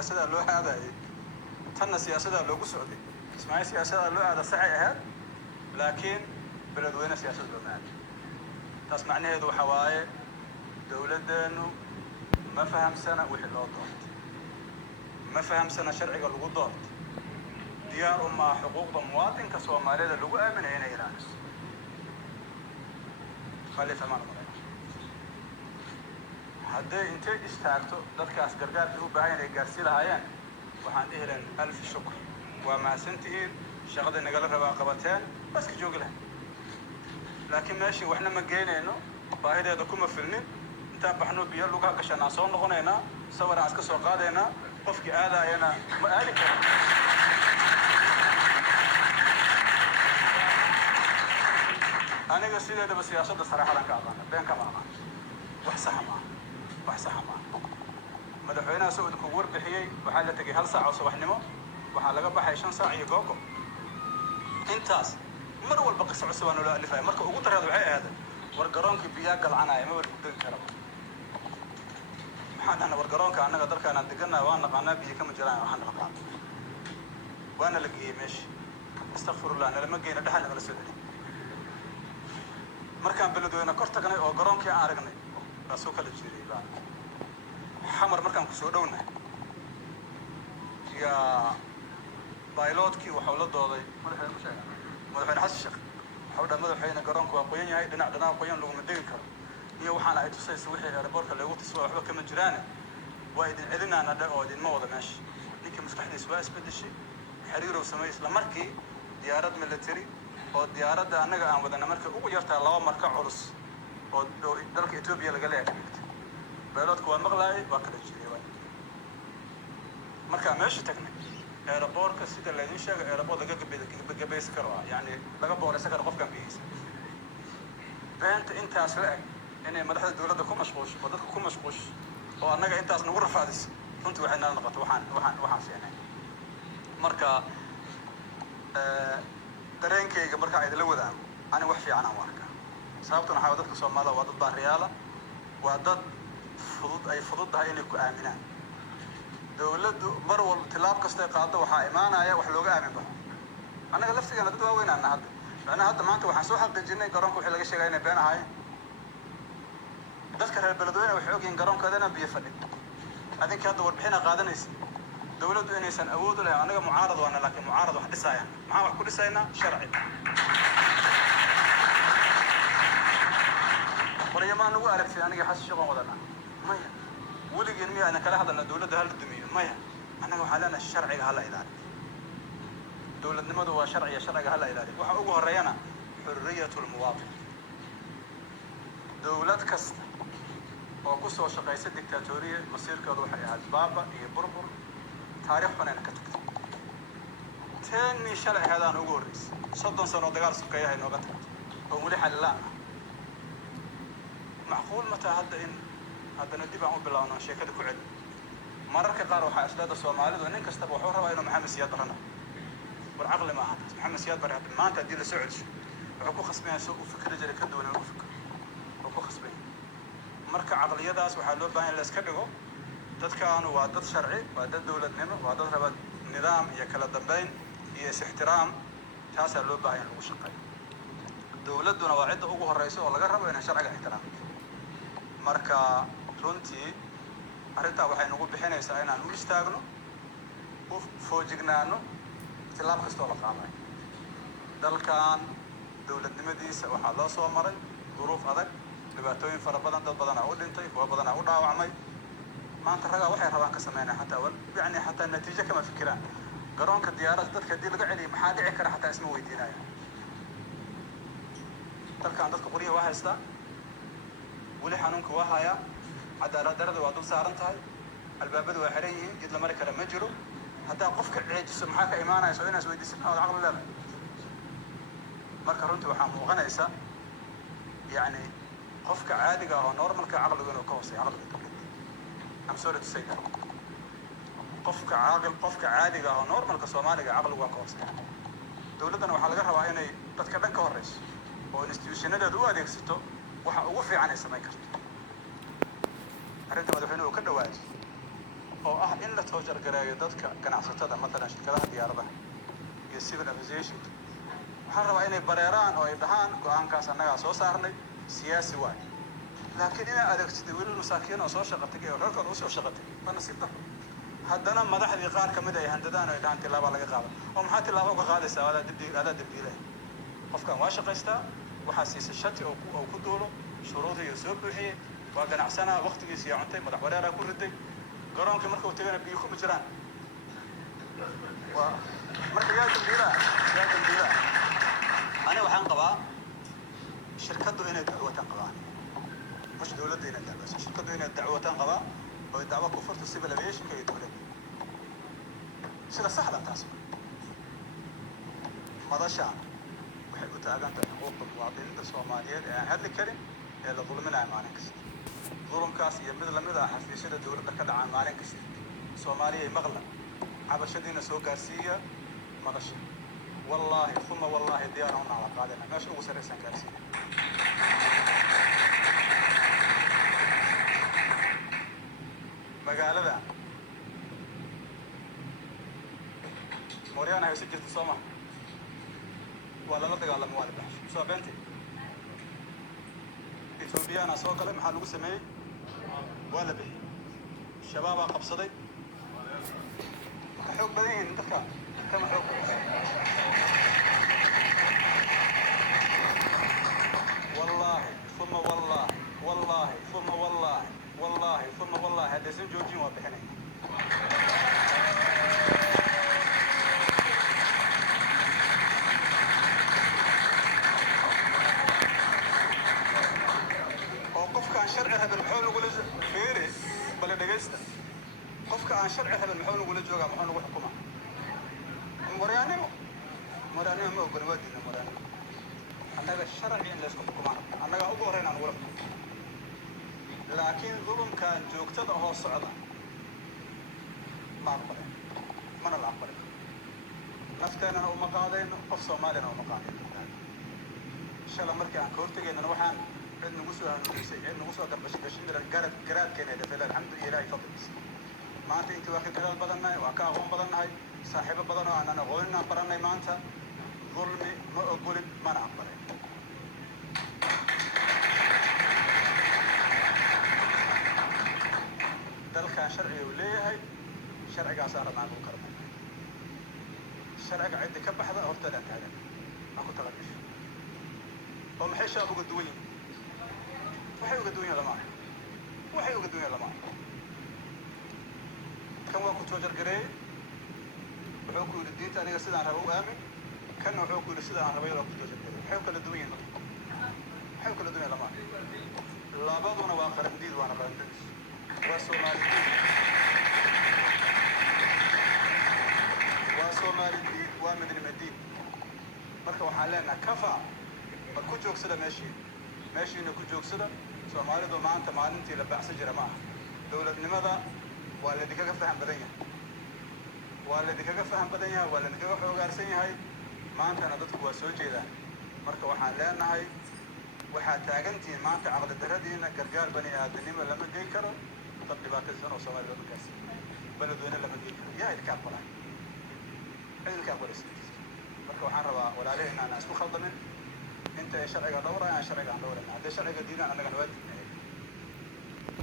سياسة لو هذا تنا سياسة لو قصدي اسمها سياسة لو هذا صحيح لكن بلد وين سياسة بمعنى تسمعني هذا حواي دولة إنه ما فهم سنة وحلوات ما فهم سنة شرعي الوضوء ديار مع حقوق المواطن كصومالي اللي آمن هنا إيران خلي ثمان مرات هذا أنت استعرضوا ذلك أسكرجال هو بعين الجرسيل هايان وعندي هلن ألف شكر وما سنتين شغل النقل رباقبتين بس كجوجله لكن ماشي وإحنا مجينا إنه باهي هذا كم فيلم أنت بحنو بيرلو كا كشان عصون نقولنا هنا صور عسكر سوقات هنا قفك هذا هنا ما ألك أنا قصدي هذا بس ياسود الصراحة لك أبانا بين كمان وحسحما مدحونا سوود كور بحيي وحالة تجي هل ساعة وصباح نمو وحالة قبل حيشان ساعة يجوكم انتاس مروا البقي سبع سوان ولا ألف مركو وقدر هذا العيء هذا ورقرونك بياق العناية ما بردين كرب محنا أنا ورقرونك أنا قدر كان عندنا وأنا قانا بيه كم جرائم وحنا قانا وأنا لقيه ماشي استغفر الله أنا لما جينا دحنا على سدري مركان بلدوينا كرتقنا ورقرونك عارقنا راسوك الجيري بقى حمر مركان كسودونا يا بايلوتكي وحولد ضوضي مدحين حس الشيخ حول مدحين قرانك وقوين هاي دنا قوين لو مدين كر هي وحنا ay tusayso wixii airport lagu tusoo waxba kama jiraan waa idin celina ana oo idin ma wada meesh ninka maskaxdiisa waa isbedeshay xiriir oo sameeyay isla markii diyaarad military oo diyaaradda anaga aan wadana markii ugu yartaa laba marka culus oo dalka Ethiopia laga leeyahay beeloodku waa maqlaay waa kala jiray marka meesha tagnay airport sida la idin sheegay airport laga gabeys karo yani laga booraysan karo qofkan bixiisa beenta intaas la eg inay madaxda dawladda ku mashquusho oo dadku ku mashquusho oo anaga intaas nagu rafaadis runtii waxay nala noqoto waxaan fiicnay marka dareenkayga marka ay la wadaan ani wax fiican aan arkaa sababtuna waxa dadka Soomaalida waa dad baariyaala waa dad fudud tahay inay ku aaminaan dawladdu mar walba tilaab kasta qaado waxa imaanaya wax looga aamin baxa anaga laftigeena dad waaweyn aan hadda macnaha hadda maanta waxaan soo xaqiijinay garoonka wixii laga sheegay inay been ahaayeen dadka reer beledweyne waxay ogyihiin garoonkaadana biyo fadhin adinka hadda warbixina qaadanaysa dawladdu inaysan awood u lahayn anaga mucaarad waana laakiin mucaarad wax dhisayaan maxaa wax ku dhisaynaa sharci وريما نقول أعرف أنا جالس شغل وضعنا مايا ولي جميع أنا كلا هذا الدولة ده هالدمية مايا أنا وحالنا الشرعي هلا إداري دولة نمد وشرعي هلا إداري وحقوقه الريانة حرية المواطن دولة كست وقصة وشقيسة ديكتاتورية مصير كذو حياة بابا يبربر تاريخ فنان كتب تاني شرعي هذا نقول رئيس صدق سنة دجال سكية هاي نقطة ومليح لا معقول متى هذا نديب عم بلانا شيء كده كعد مرة كقارو حا أسداد الصومالي ذو إنك استبوا حورها إنه محمد سياد برنا والعقل ما هذا محمد سياد برنا ما أنت تدير سعود عقو خصبين سوق فكر جري كده ولا فكر عقو خصبين مركع عقلية داس وحلو باين لسكبه تذكروا وعدد شرعي وعدد دولة نمو وعدد ربط نظام يكلا دبين يس احترام تاسع لو باين وشقي دولتنا وعدة أوجه الرئيس ولا جربوا إن شرعي احترام marka runtii arinta waxay nagu bixinaysaa inaan u istaagno oo foojignaano tilaab kasta la qaaday dalkan dawladnimadiisa waxa loo soo maray duruuf adag dhibaatooyin fara badan dad badan oo dhintay kuwa badan oo dhaawacmay maanta raga waxay rabaan ka sameeyaan hatta wal yani hatta natiijo kama fikiraan garoonka diyaaradda dadka dil laga celiyo maxaa dhici kara hatta isma weydiinayaan dalkan dadka qoriyo waa haystaa ولي حنونك وهايا عدالة درد وعدول سارنتهاي البابد وحريه جد لمرك لما جرو حتى قفك عيد سمحاك إيمانا يسوينا سوي دي سمحا والعقل لا مركا رنتي وحام وغنيسا يعني قفك عادي قاهو نورمال كعقل وينو كوسي عقل I'm sorry to say that قفك عادي قاهو نورمال كسومالي عقل وكوسي دولتنا وحالة قرها إني تتكلم كوريس وإنستيوشنada دو adeegsato waxa ugu fiican ay sameyn karto arinta madaxweynuhu ka dhawaad oo ah in la toojargareeyo dadka ganacsatada matalan shirkadaha diyaaradaha iyo civil aviation waxaan rabaa inay bareeraan oo ay dhahaan go-aankaas annagaa soo saarnay siyaasi waay laakiin inaa adeegsatay wiilal masaakiin oo soo shaqatay oo reerkooda usoo shaqatay waa nasiib darro haddana madaxdii qaar ka mid ay handadaan oo ay dhahaan tillaabaa laga qaada oo maxaa tillaabo uga qaadaysaa adaa dembiileh qofkan waa shaqaystaa waxaa siisay shati oo ku duulo shuruudii oo soo buuxiyey waa ganacsanaa waqtigiisa iyo cuntay madax wareeraa ku riday garoonkii marka uu tagana biyo kuma jiraan waa marka yaa dambiilaa ani waxaan qabaa shirkaddu inay dacwataan qabaan مش دولة هنا دعوة شركة هنا دعوة تنقضى أو دعوة كفرت السيفل أفيشن كي دولة سيدا سهلة تاسم ماذا شان وحيقول تاقان حقوق المواطنين الصوماليين يعني هذا الكلام إلا ظلمنا عمالين ظلم كاس يمد لمدة حفي سيدا دولة كذا عمالين كسي صومالية مغلى عبشدين سوق قارسية ماذا شان والله ثم والله ديارهم على قادنا ماشي هو سرسان قارسية magaalada Mooriyana ay si jirto Soomaa waa la dagaalamo waa la baxsho soo beenti Ethiopiana soo kale maxaa lagu sameeyay waa la bixiyay shabaab qabsaday xoog badan yihiin dadka kama xoog wallahi thumma wallahi thumma wallahi ثم والله هذا سنجوجين وبحنا وقفك عن شرعها بالمحول ولا فيرس بلا دقيستا قفك عن شرعها بالمحول ولا جوجا محول وحكومة مريانيمو ما هو بنودينا مريانيمو أنا الشرعي اللي اسمه حكومة أنا أقول هنا نقول لكن ظلم كان جوكتد هو صعدة ما أقبل من الأقبل نفتنا أو مقالين أو صومالنا أو مقالين إن شاء الله مركي عن كورتي إن نوحان عندنا مسوى عندنا مسوى قرب شندر قراد كان هذا فلا الحمد لله فضل ما أنت أنت واخد هذا بدلنا وكاهم بدلنا هاي صاحب بدلنا أنا غولنا برنا ما أنت ظلمي ما أقول ما أقبل dalka sharci uu leeyahay sharcigaas aan rabnaa ku karnay sharciga cid ka baxda horta la taagan ma ku talagasho oo maxay shaab uga duwan yihiin waxay uga duwan yihiin lama kan waa ku toojar gareey wuxuu ku yiri diinta aniga sidaan rabo u aamin kan wuxuu ku yiri sidaan rabo ku toojar gareey waxay kala duwan yihiin lama labaduna waa qarandiid waana qarandiid وصومالي ومدن مدين marka waxaan leenahay kafa ma ku joogsada meeshiina ku joogsada Soomaalidu maanta maalintii la baxsan jira ma aha dawladnimada waa la digaga faham badan yahay waa la digaga xoogaarsan yahay maantana dadku waa soo jeedaan marka waxaan leenahay waxaa taagantiin maanta aqli daradiina gargaar bani aadamnimo lama geyn karo dad dhibaataysan oo Soomaaliya markaas baladweyne lama geyn karo yaa idinka aqbalay marka waxaan rabaa walaalahayna aan isku khaldamin inta ay sharciga dhowrayaan sharciga aan dhowrayna haddii sharciga diidaan annagana waa diidnaa